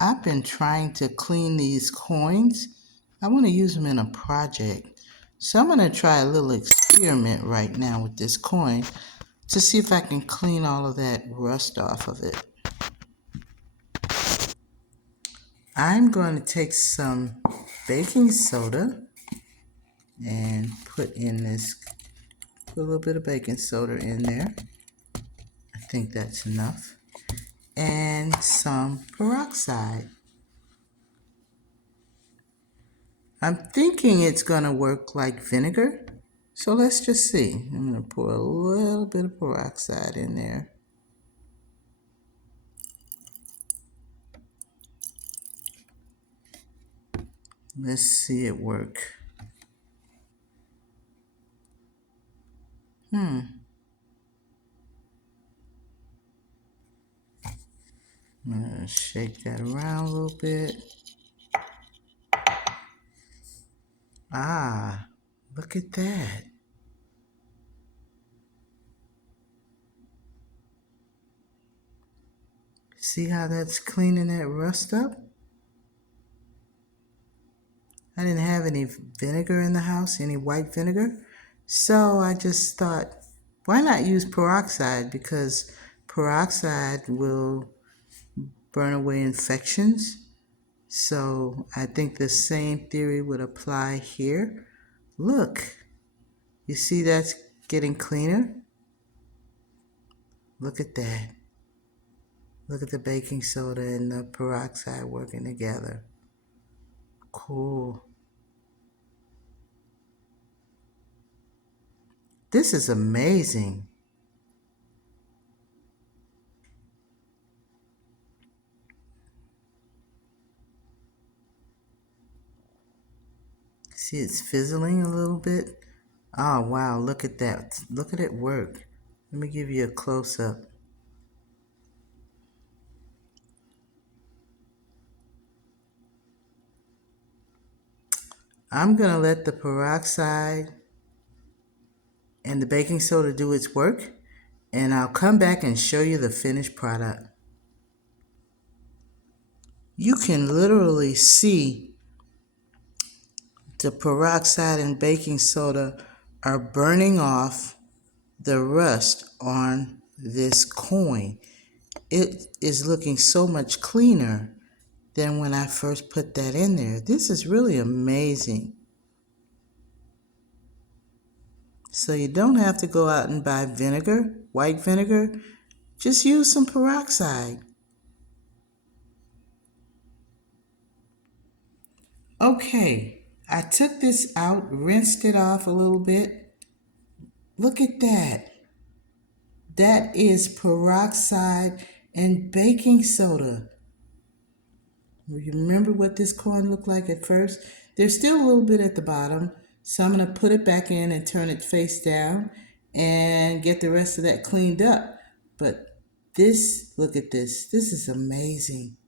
I've been trying to clean these coins. I want to use them in a project. So I'm going to try a little experiment right now with this coin to see if I can clean all of that rust off of it. I'm going to take some baking soda and put a little bit of baking soda in there. I think that's enough. And some peroxide. I'm thinking it's going to work like vinegar. So let's just see. I'm going to pour a little bit of peroxide in there. Let's see it work. I'm going to shake that around a little bit. Ah, look at that. See how that's cleaning that rust up? I didn't have any vinegar in the house, any white vinegar. So I just thought, why not use peroxide? Because peroxide will burn away infections. So I think the same theory would apply here. Look, you see that's getting cleaner? Look at that. Look at the baking soda and the peroxide working together. Cool. This is amazing. See, it's fizzling a little bit. Oh, wow, look at that. Look at it work. Let me give you a close-up. I'm going to let the peroxide and the baking soda do its work, and I'll come back and show you the finished product. You can literally see the peroxide and baking soda are burning off the rust on this coin. It is looking so much cleaner than when I first put that in there. This is really amazing. So you don't have to go out and buy vinegar, white vinegar. Just use some peroxide. Okay, I took this out, rinsed it off a little bit. Look at that. That is peroxide and baking soda. You remember what this coin looked like at first? There's still a little bit at the bottom, so I'm going to put it back in and turn it face down and get the rest of that cleaned up. But this, look at this. This is amazing.